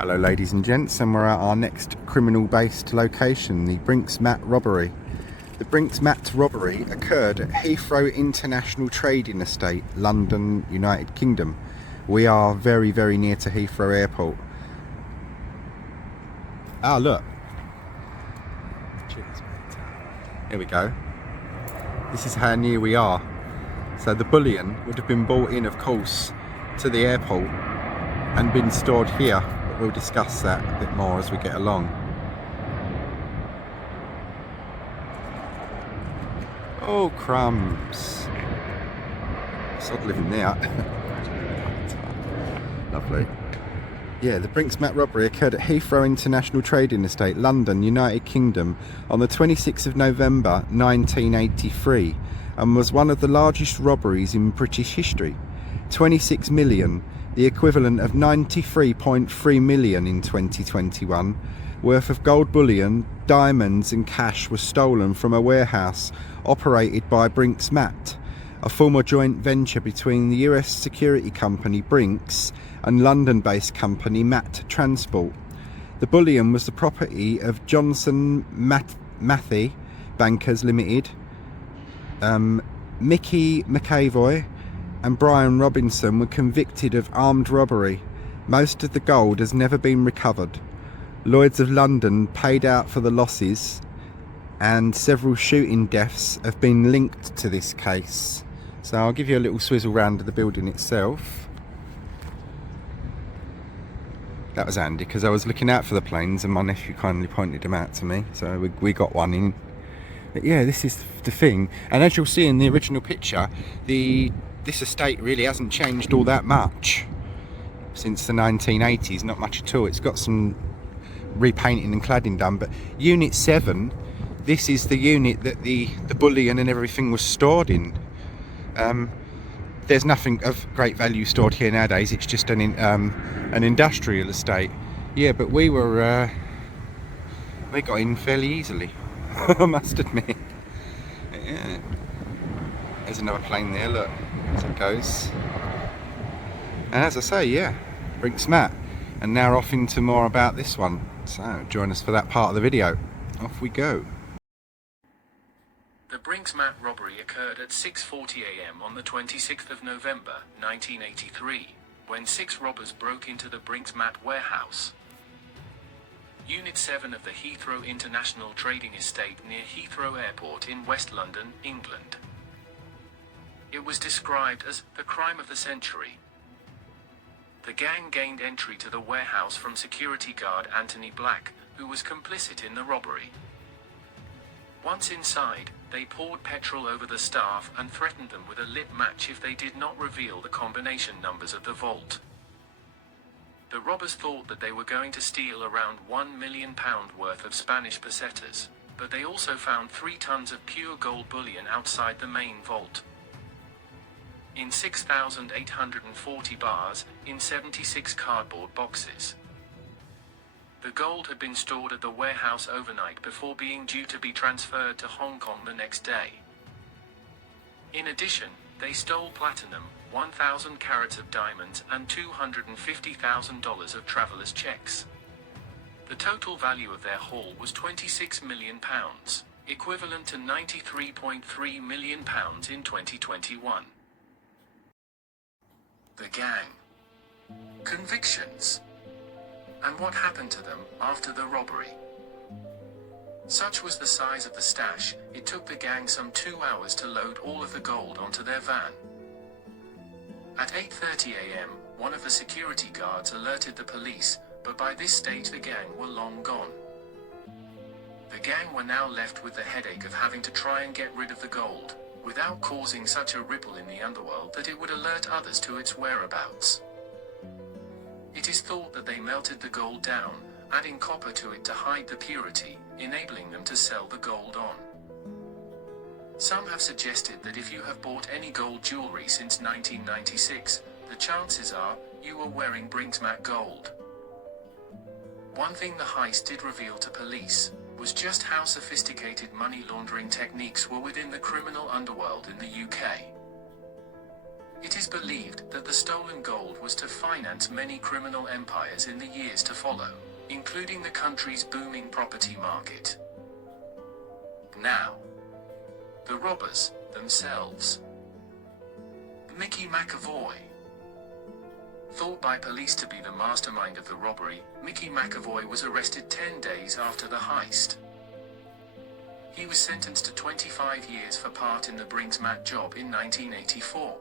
Hello ladies and gents, and we're at our next criminal-based location, the Brinks-Matt robbery. The Brinks-Matt robbery occurred at Heathrow International Trading Estate, London, United Kingdom. We are very, very near to Heathrow Airport. Ah, look. Cheers, mate. Here we go. This is how near we are. So the bullion would have been brought in, of course, to the airport and been stored here. We'll discuss that a bit more as we get along. Oh, crumbs. Sod living there. Lovely. Yeah, the Brinks-Matt robbery occurred at Heathrow International Trading Estate, London, United Kingdom, on the 26th of November 1983, and was one of the largest robberies in British history. 26 million, the equivalent of 93.3 million in 2021, worth of gold bullion, diamonds and cash was stolen from a warehouse operated by Brinks-Matt, a former joint venture between the US security company Brinks and London-based company Matt Transport. The bullion was the property of Johnson Matthey Bankers Limited, Mickey McAvoy and Brian Robinson were convicted of armed robbery. Most of the gold has never been recovered. Lloyd's of London paid out for the losses, and several shooting deaths have been linked to this case. So I'll give you a little swizzle round of the building itself. That was handy because I was looking out for the planes and my nephew kindly pointed them out to me, so we got one in. But yeah, this is the thing, and as you'll see in the original picture, this estate really hasn't changed all that much since the 1980s, not much at all. It's got some repainting and cladding done, but Unit 7, this is the unit that the bullion and everything was stored in. There's nothing of great value stored here nowadays, it's just an industrial estate. Yeah, but we got in fairly easily, I must admit. Yeah. There's another plane there, look, as it goes. And as I say, yeah, Brinks-Matt. And now off into more about this one. So join us for that part of the video. Off we go. The Brinks-Matt robbery occurred at 6:40 a.m. on the 26th of November, 1983, when 6 robbers broke into the Brinks-Matt warehouse. Unit 7 of the Heathrow International Trading Estate near Heathrow Airport in West London, England. It was described as the crime of the century. The gang gained entry to the warehouse from security guard Anthony Black, who was complicit in the robbery. Once inside, they poured petrol over the staff and threatened them with a lit match if they did not reveal the combination numbers of the vault. The robbers thought that they were going to steal around £1 million worth of Spanish pesetas, but they also found 3 tons of pure gold bullion outside the main vault. In 6,840 bars, in 76 cardboard boxes. The gold had been stored at the warehouse overnight before being due to be transferred to Hong Kong the next day. In addition, they stole platinum, 1,000 carats of diamonds and $250,000 of travelers' checks. The total value of their haul was £26 million, equivalent to £93.3 million in 2021. The gang. Convictions. And what happened to them after the robbery. Such was the size of the stash, it took the gang some 2 hours to load all of the gold onto their van. At 8:30 a.m, one of the security guards alerted the police, but by this stage the gang were long gone. The gang were now left with the headache of having to try and get rid of the gold, without causing such a ripple in the underworld that it would alert others to its whereabouts. It is thought that they melted the gold down, adding copper to it to hide the purity, enabling them to sell the gold on. Some have suggested that if you have bought any gold jewelry since 1996, the chances are you were wearing Brinks-Matt gold. One thing the heist did reveal to police was just how sophisticated money laundering techniques were within the criminal underworld in the UK. It is believed that the stolen gold was to finance many criminal empires in the years to follow, including the country's booming property market. Now, the robbers themselves. Mickey McAvoy. Thought by police to be the mastermind of the robbery, Mickey McAvoy was arrested 10 days after the heist. He was sentenced to 25 years for part in the Brinks-Matt job in 1984.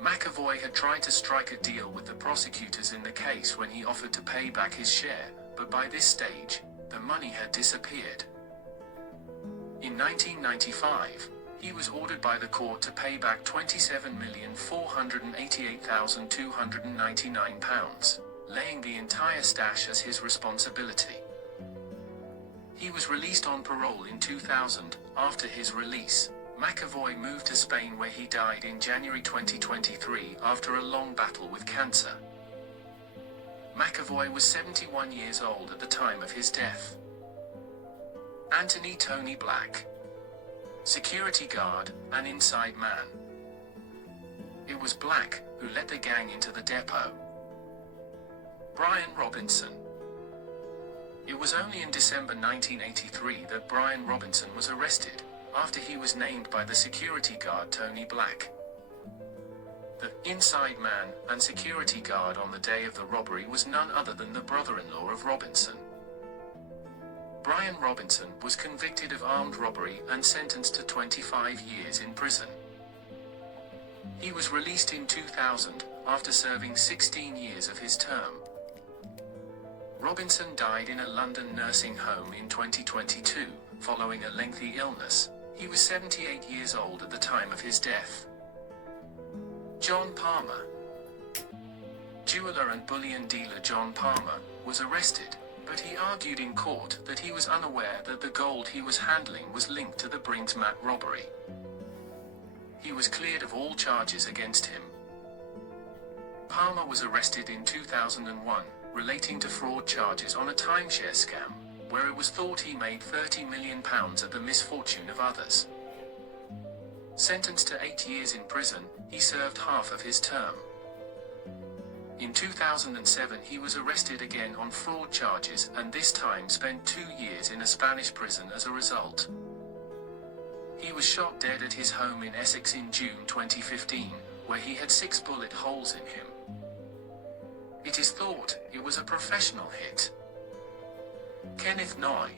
McAvoy had tried to strike a deal with the prosecutors in the case when he offered to pay back his share, but by this stage, the money had disappeared. In 1995, he was ordered by the court to pay back £27,488,299, laying the entire stash as his responsibility. He was released on parole in 2000. After his release, McAvoy moved to Spain where he died in January 2023 after a long battle with cancer. McAvoy was 71 years old at the time of his death. Anthony Tony Black. Security guard, an inside man. It was Black who led the gang into the depot. Brian Robinson. It was only in December 1983 that Brian Robinson was arrested, after he was named by the security guard Tony Black. The inside man and security guard on the day of the robbery was none other than the brother-in-law of Robinson. Brian Robinson was convicted of armed robbery and sentenced to 25 years in prison. He was released in 2000 after serving 16 years of his term. Robinson died in a London nursing home in 2022, following a lengthy illness. He was 78 years old at the time of his death. John Palmer. Jeweler and bullion dealer John Palmer was arrested, but he argued in court that he was unaware that the gold he was handling was linked to the Brinks-Matt robbery. He was cleared of all charges against him. Palmer was arrested in 2001, relating to fraud charges on a timeshare scam, where it was thought he made £30 million at the misfortune of others. Sentenced to 8 years in prison, he served half of his term. In 2007 he was arrested again on fraud charges and this time spent 2 years in a Spanish prison as a result. He was shot dead at his home in Essex in June 2015, where he had 6 bullet holes in him. It is thought it was a professional hit. Kenneth Noy.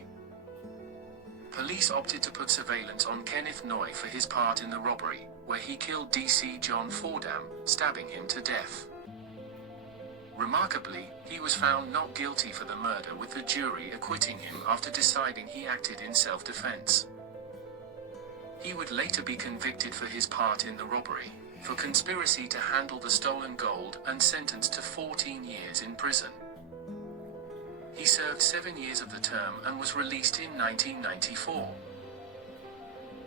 Police opted to put surveillance on Kenneth Noy for his part in the robbery, where he killed DC John Fordham, stabbing him to death. Remarkably, he was found not guilty for the murder, with the jury acquitting him after deciding he acted in self-defense. He would later be convicted for his part in the robbery, for conspiracy to handle the stolen gold, and sentenced to 14 years in prison. He served 7 years of the term and was released in 1994.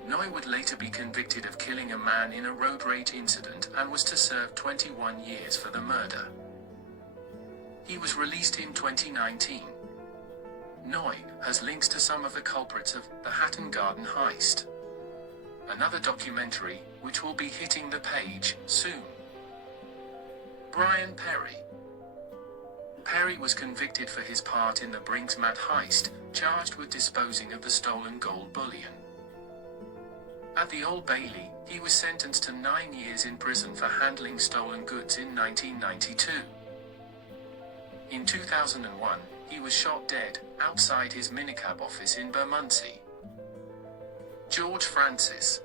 Noy would later be convicted of killing a man in a road rage incident and was to serve 21 years for the murder. He was released in 2019. Noy has links to some of the culprits of the Hatton Garden heist. Another documentary, which will be hitting the page soon. Brian Perry. Perry was convicted for his part in the Brinks-Matt heist, charged with disposing of the stolen gold bullion. At the Old Bailey, he was sentenced to 9 years in prison for handling stolen goods in 1992. In 2001, he was shot dead outside his minicab office in Bermondsey. George Francis.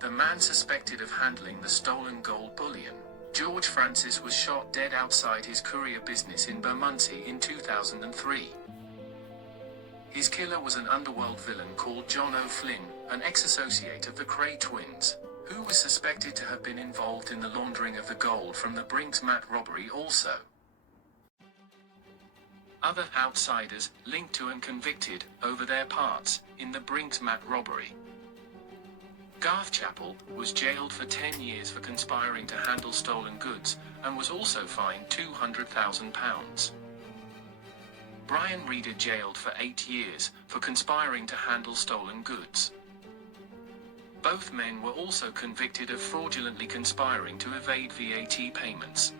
The man suspected of handling the stolen gold bullion, George Francis, was shot dead outside his courier business in Bermondsey in 2003. His killer was an underworld villain called John O'Flynn, an ex-associate of the Cray twins, who was suspected to have been involved in the laundering of the gold from the Brinks-Matt robbery also. Other outsiders linked to and convicted over their parts in the Brinks-Matt robbery. Garth Chappell was jailed for 10 years for conspiring to handle stolen goods, and was also fined £200,000. Brian Reeder jailed for 8 years for conspiring to handle stolen goods. Both men were also convicted of fraudulently conspiring to evade VAT payments.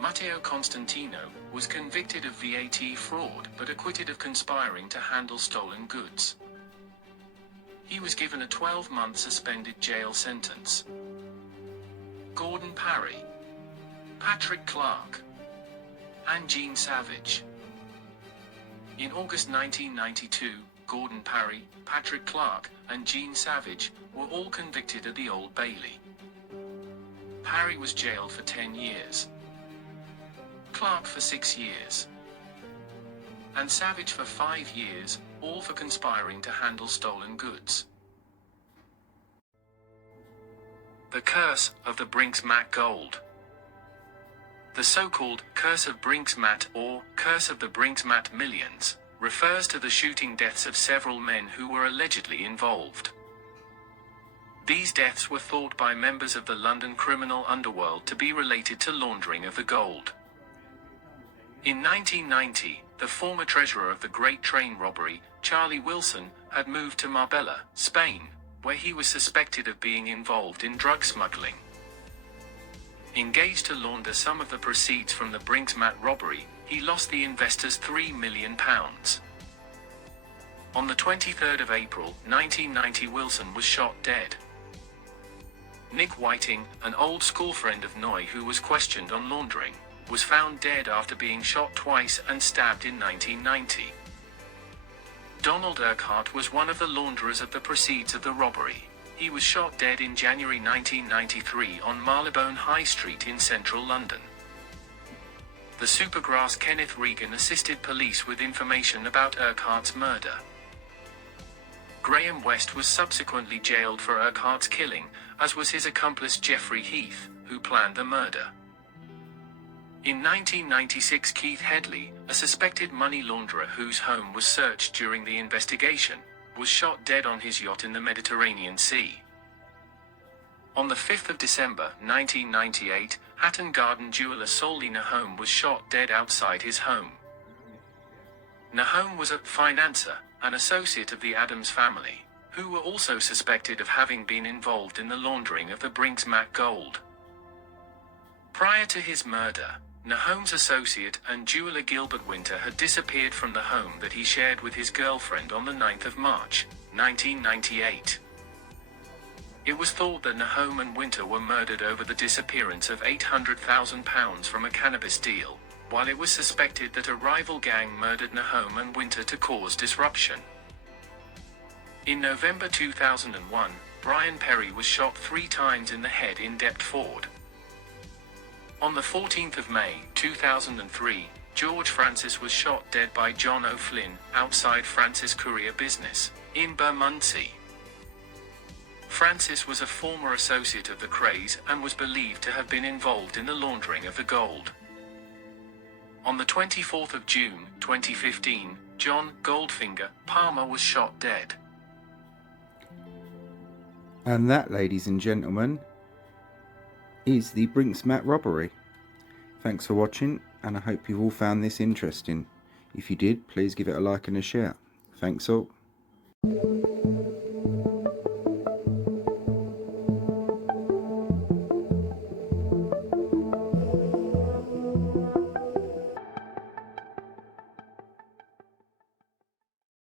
Matteo Constantino was convicted of VAT fraud but acquitted of conspiring to handle stolen goods. He was given a 12-month suspended jail sentence. Gordon Parry, Patrick Clark, and Gene Savage. In August 1992, Gordon Parry, Patrick Clark, and Gene Savage were all convicted at the Old Bailey. Parry was jailed for 10 years. Clark for 6 years. And Savage for 5 years, all for conspiring to handle stolen goods. The Curse of the Brinks-Matt Gold. The so-called Curse of Brinks-Matt or Curse of the Brinks-Matt Millions refers to the shooting deaths of several men who were allegedly involved. These deaths were thought by members of the London criminal underworld to be related to laundering of the gold. In 1990, the former treasurer of the Great Train Robbery, Charlie Wilson, had moved to Marbella, Spain, where he was suspected of being involved in drug smuggling. Engaged to launder some of the proceeds from the Brinks-Matt robbery, he lost the investors £3 million. On the 23rd of April, 1990, Wilson was shot dead. Nick Whiting, an old school friend of Noy who was questioned on laundering, was found dead after being shot twice and stabbed in 1990. Donald Urquhart was one of the launderers of the proceeds of the robbery. He was shot dead in January 1993 on Marylebone High Street in central London. The Supergrass Kenneth Regan assisted police with information about Urquhart's murder. Graham West was subsequently jailed for Urquhart's killing, as was his accomplice Geoffrey Heath, who planned the murder. In 1996, Keith Headley, a suspected money launderer whose home was searched during the investigation, was shot dead on his yacht in the Mediterranean Sea. On the 5th of December 1998, Hatton Garden jeweller Solly Nahome was shot dead outside his home. Nahome was a financier, an associate of the Adams family, who were also suspected of having been involved in the laundering of the Brinks-Matt gold. Prior to his murder, Nahome's associate and jeweler Gilbert Winter had disappeared from the home that he shared with his girlfriend on the 9th of March, 1998. It was thought that Nahome and Winter were murdered over the disappearance of £800,000 from a cannabis deal, while it was suspected that a rival gang murdered Nahome and Winter to cause disruption. In November 2001, Brian Perry was shot 3 times in the head in Deptford. On the 14th of May, 2003, George Francis was shot dead by John O'Flynn, outside Francis Courier Business, in Bermondsey. Francis was a former associate of the Crays and was believed to have been involved in the laundering of the gold. On the 24th of June, 2015, John Goldfinger Palmer was shot dead. And that, ladies and gentlemen, is the Brinks-Matt robbery. Thanks for watching, and I hope you've all found this interesting. If you did, please give it a like and a share. Thanks all.